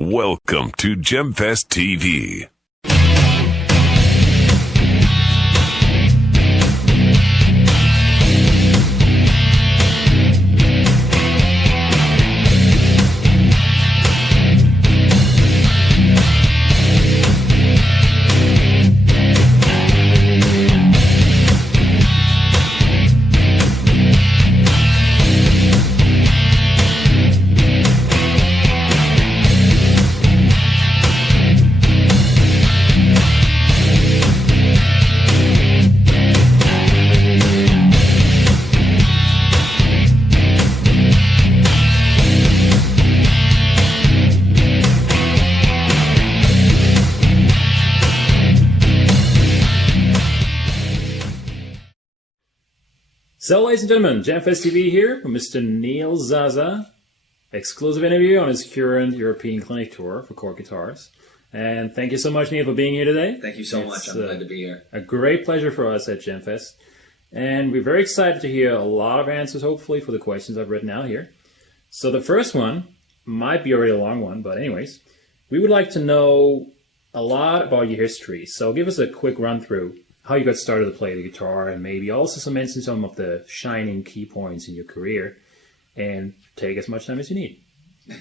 Welcome to JemFest TV. So, ladies and gentlemen, JemFest TV here with Mr. Neil Zaza. Exclusive interview on his current European clinic tour for chord guitars. And thank you so much, Neil, for being here today. Thank you so much. I'm glad to be here. A great pleasure for us at JemFest. And we're very excited to hear a lot of answers, hopefully, for the questions I've written out here. So the first one might be already a long one, but anyways, we would like to know a lot about your history. So give us a quick run-through how you got started to play the guitar, and maybe also mention some of the shining key points in your career, and take as much time as you need.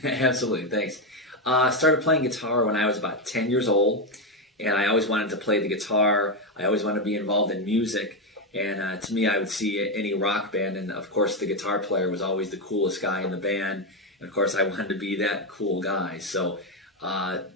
Absolutely, thanks. I started playing guitar when I was about 10 years old, and I always wanted to play the guitar. I always wanted to be involved in music, and to me, I would see any rock band, and of course, the guitar player was always the coolest guy in the band, and of course, I wanted to be that cool guy. So,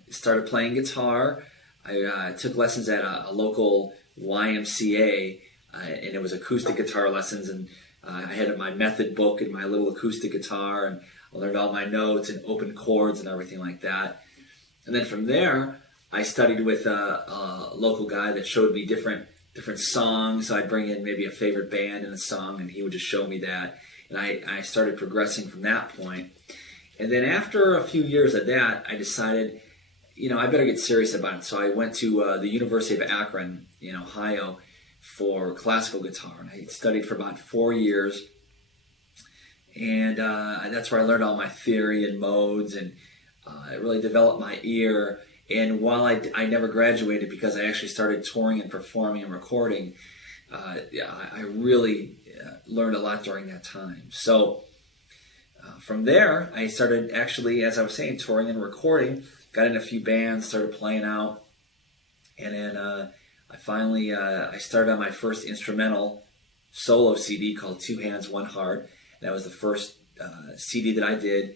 started playing guitar. I took lessons at a local YMCA, and it was acoustic guitar lessons, and I had my method book and my little acoustic guitar, and I learned all my notes and open chords and everything like that. And then from there, I studied with a local guy that showed me different songs. So I'd bring in maybe a favorite band and a song, and he would just show me that. And I started progressing from that point. And then after a few years of that, I decided, I better get serious about it. So I went to the University of Akron in Ohio for classical guitar. And I studied for about 4 years. And that's where I learned all my theory and modes, and it really developed my ear. And while I never graduated, because I actually started touring and performing and recording, I really learned a lot during that time. So from there, I started actually, as I was saying, touring and recording. Got in a few bands, started playing out, and then I finally started on my first instrumental solo CD called Two Hands, One Heart. That was the first CD that I did,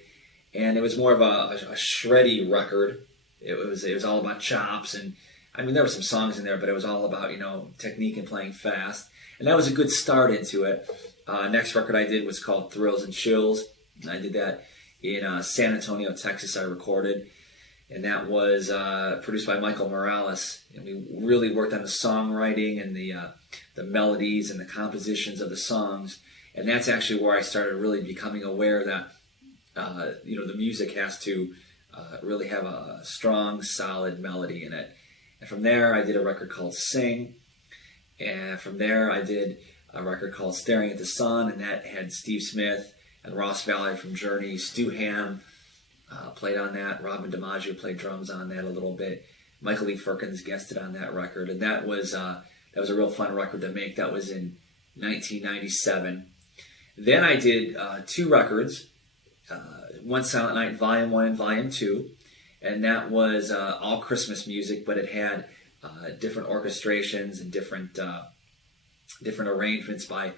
and it was more of a shreddy record. It was all about chops, and I mean there were some songs in there, but it was all about technique and playing fast, and that was a good start into it. Next record I did was called Thrills and Chills, and I did that in San Antonio, Texas. I recorded. And that was produced by Michael Morales. And we really worked on the songwriting and the melodies and the compositions of the songs. And that's actually where I started really becoming aware that the music has to really have a strong, solid melody in it. And from there, I did a record called Sing. And from there, I did a record called Staring at the Sun, and that had Steve Smith and Ross Valley from Journey, Stu Hamm played on that. Robin DiMaggio played drums on that a little bit. Michael Lee Firkins guested on that record, and that was a real fun record to make. That was in 1997. Then I did 2 records, One Silent Night, Volume 1 and Volume 2, and that was all Christmas music, but it had different orchestrations and different arrangements by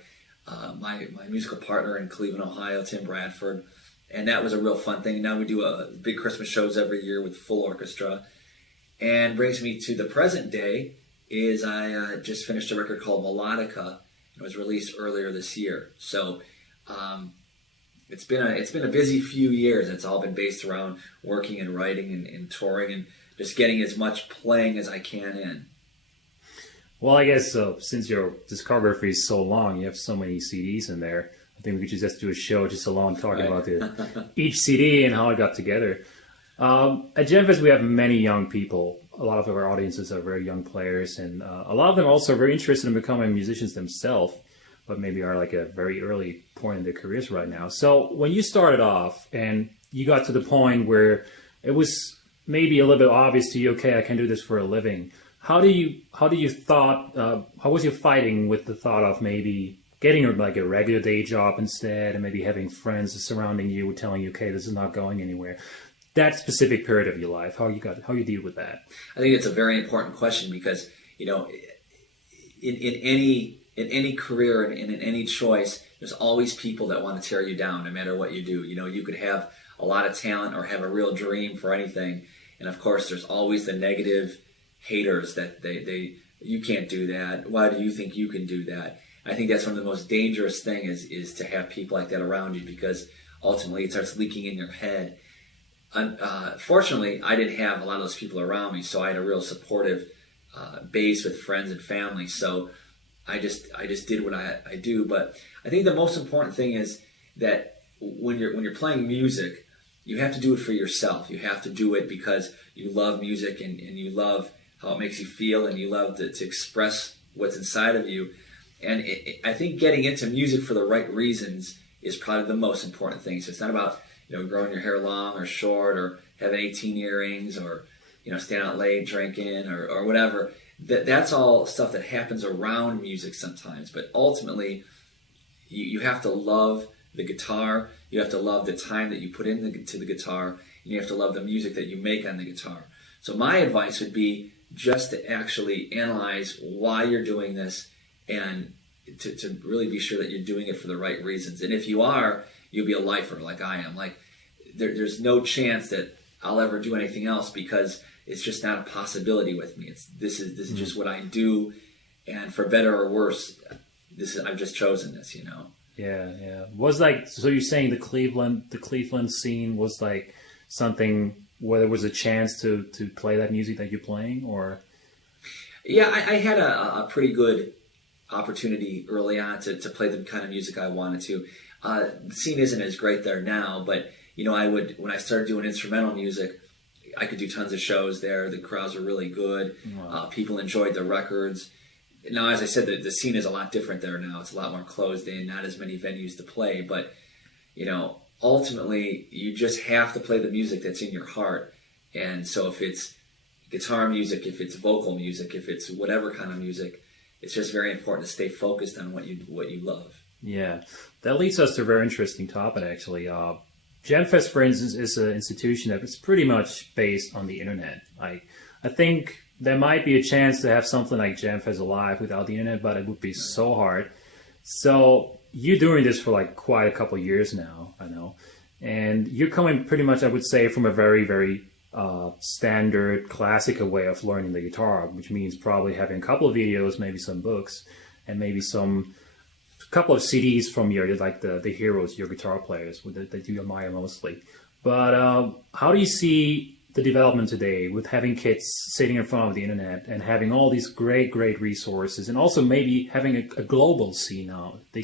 my musical partner in Cleveland, Ohio, Tim Bradford. And that was a real fun thing. Now we do big Christmas shows every year with full orchestra. And brings me to the present day is I just finished a record called Melodica. It was released earlier this year. So it's been a busy few years. It's all been based around working and writing and touring and just getting as much playing as I can in. Well, I guess since your discography is so long, you have so many CDs in there. I think we could just do a show just alone talking about each CD and how it got together. At JemFest, we have many young people. A lot of our audiences are very young players, and a lot of them also are very interested in becoming musicians themselves, but maybe are like a very early point in their careers right now. So when you started off and you got to the point where it was maybe a little bit obvious to you, okay, I can do this for a living. How was your fighting with the thought of maybe getting like a regular day job instead, and maybe having friends surrounding you telling you, okay, this is not going anywhere? That specific period of your life, how you deal with that? I think it's a very important question because, you know, in any career and in any choice, there's always people that want to tear you down no matter what you do. You know, you could have a lot of talent or have a real dream for anything, and of course there's always the negative haters that you can't do that. Why do you think you can do that? I think that's one of the most dangerous things is to have people like that around you, because ultimately it starts leaking in your head. Fortunately, I didn't have a lot of those people around me, so I had a real supportive base with friends and family. So I just did what I do. But I think the most important thing is that when you're playing music, you have to do it for yourself. You have to do it because you love music and you love how it makes you feel, and you love to express what's inside of you. And I think getting into music for the right reasons is probably the most important thing. So it's not about, you know, growing your hair long or short, or having 18 earrings, or, you know, staying out late drinking, or whatever. That's all stuff that happens around music sometimes. But ultimately, you have to love the guitar. You have to love the time that you put into the guitar, and you have to love the music that you make on the guitar. So my advice would be just to actually analyze why you're doing this, and to really be sure that you're doing it for the right reasons. And if you are, you'll be a lifer like I am. Like there's no chance that I'll ever do anything else, because it's just not a possibility with me. This is just what I do, and for better or worse, I've just chosen this, you know. Yeah. Was like, so you're saying the Cleveland scene was like something where there was a chance to play that music that you're playing, or? Yeah, I had a pretty good opportunity early on to play the kind of music I wanted to. The scene isn't as great there now, but you know, when I started doing instrumental music, I could do tons of shows there. The crowds were really good. Wow. People enjoyed the records. Now, as I said, the scene is a lot different there now. It's a lot more closed in, not as many venues to play. But, you know, ultimately, you just have to play the music that's in your heart. And so if it's guitar music, if it's vocal music, if it's whatever kind of music, it's just very important to stay focused on what you love. Yeah, that leads us to a very interesting topic, actually. JemFest, for instance, is an institution that is pretty much based on the internet. I think there might be a chance to have something like JemFest alive without the internet, but it would be so hard. So you're doing this for like quite a couple of years now, I know. And you're coming pretty much, I would say, from a very, very standard, classical way of learning the guitar, which means probably having a couple of videos, maybe some books, and maybe a couple of CDs from the heroes, your guitar players that you admire mostly. But how do you see the development today with having kids sitting in front of the internet and having all these great resources, and also maybe having a global scene now? They